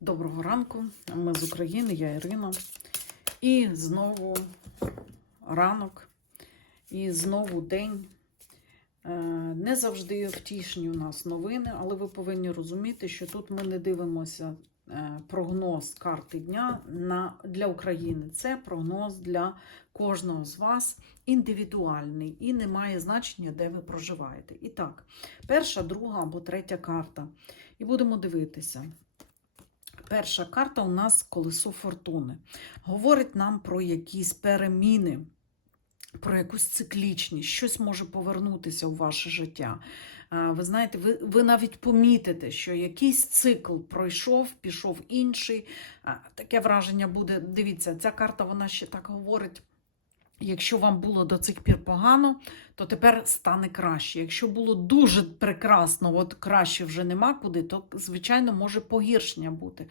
Доброго ранку, ми з України, я Ірина. І знову ранок, і знову день. Е, Не завжди втішні у нас новини, але ви повинні розуміти, що тут ми не дивимося е, прогноз карти дня для України. Це прогноз для кожного з вас індивідуальний і не має значення, де ви проживаєте. І так, перша, друга або третя карта. І будемо дивитися. Перша карта у нас колесо фортуни. Говорить нам про якісь переміни, про якусь циклічність, щось може повернутися у ваше життя. Ви знаєте, ви, ви навіть помітите, що якийсь цикл пройшов, пішов інший. Таке враження буде. Дивіться, ця карта вона ще так говорить. Якщо вам було до цих пір погано, то тепер стане краще. Якщо було дуже прекрасно, от краще вже нема куди, то, звичайно, може погіршення бути.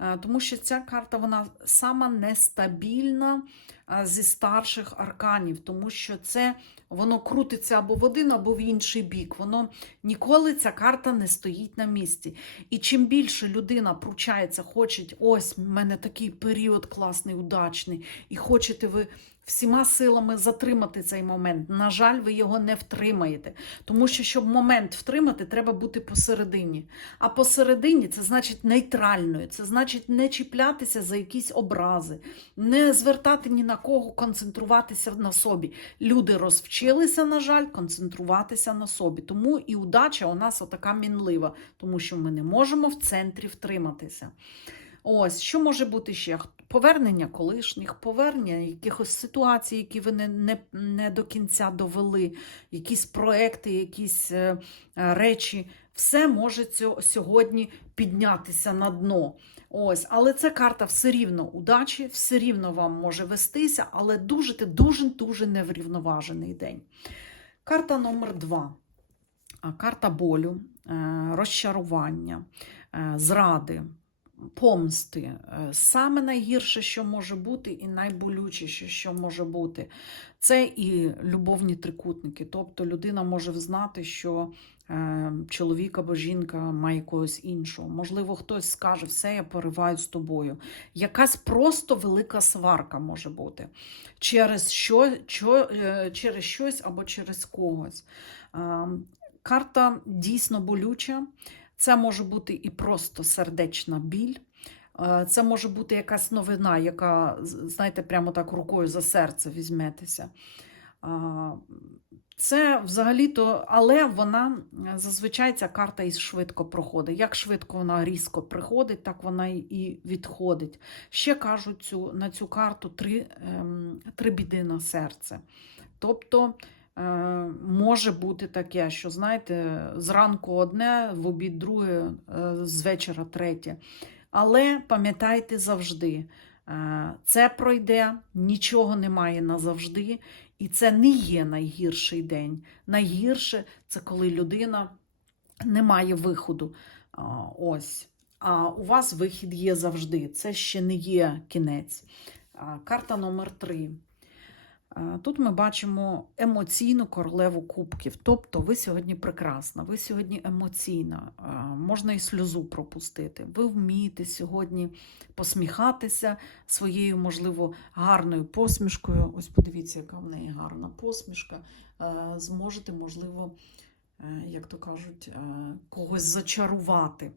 Е, Тому що ця карта вона сама нестабільна е, зі старших арканів, тому що це воно крутиться або в один, або в інший бік. Воно ніколи ця карта не стоїть на місці. І чим більше людина пручається, хоче, ось в мене такий період класний, удачний, і хочете ви всіма силами затримати цей момент. На жаль, ви його не втримаєте. Тому що, щоб момент втримати, треба бути посередині. А посередині це значить нейтральною, це значить не чіплятися за якісь образи, не звертати ні на кого, концентруватися на собі. Люди розвчилися, на жаль, концентруватися на собі. Тому і удача у нас отака мінлива, тому що ми не можемо в центрі втриматися. Ось, що може бути ще? Повернення колишніх, повернення якихось ситуацій, які ви не, не, не до кінця довели, якісь проекти, якісь е, е, речі. Все може цього, сьогодні піднятися на дно. Ось, але ця карта все рівно удачі, все рівно вам може вестися, але дуже дуже-дуже неврівноважений день. Карта номер два. Карта болю, е, розчарування, е, зради, помсти. Е, Саме найгірше, що може бути, і найболючіше, що може бути, це і любовні трикутники. Тобто людина може взнати, що е, чоловік або жінка має когось іншого. Можливо, хтось скаже, все, я пориваю з тобою. Якась просто велика сварка може бути через, що, що, е, через щось або через когось. Карта дійсно болюча. Це може бути і просто сердечна біль. Е, Це може бути якась новина, яка, знаєте, прямо так рукою за серце візьметеся. Це взагалі-то, але вона е, зазвичай ця карта і швидко проходить. Як швидко вона різко приходить, так вона і відходить. Ще кажуть цю, на цю карту три, ем, три біди на серце. Тобто е, Е, може бути таке, що, знаєте, зранку одне, в обід друге, е, з вечора третє. Але пам'ятайте завжди, е, це пройде, нічого немає назавжди, і це не є найгірший день. Найгірше це коли людина не має виходу. Ось. А у вас вихід є завжди. Це ще не є кінець. Карта номер 3 Тут ми бачимо емоційну королеву кубків. Тобто ви сьогодні прекрасна, ви сьогодні емоційна, можна і сльозу пропустити. Ви вмієте сьогодні посміхатися своєю, можливо, гарною посмішкою. Ось подивіться, яка в неї гарна посмішка. Зможете, можливо, е, як то кажуть, е, когось зачарувати.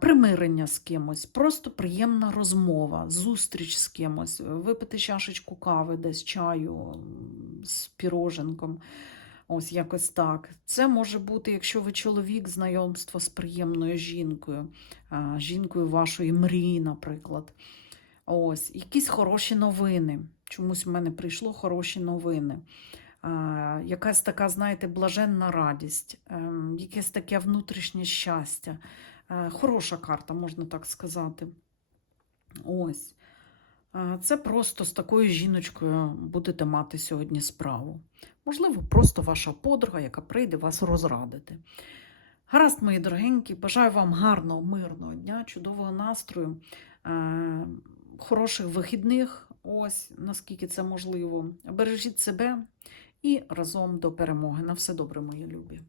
Примирення з кимось, просто приємна розмова, зустріч з кимось, випити чашечку кави, десь чаю з піроженком. Ось якось так. Це може бути, якщо ви чоловік, знайомство з приємною жінкою, жінкою вашої мрії, наприклад. Ось, якісь хороші новини. Чомусь в мене прийшло хороші новини. Якась така, знаєте, блаженна радість, ем, якесь таке внутрішнє щастя. Е, Хороша карта, можна так сказати. Ось. Е, Це просто з такою жіночкою будете мати сьогодні справу. Можливо, просто ваша подруга, яка прийде вас розрадити. Гаразд, мої дорогенькі, бажаю вам гарного, мирного дня, чудового настрою, е, хороших вихідних, ось наскільки це можливо. Бережіть себе і разом до перемоги. На все добре, мої любі.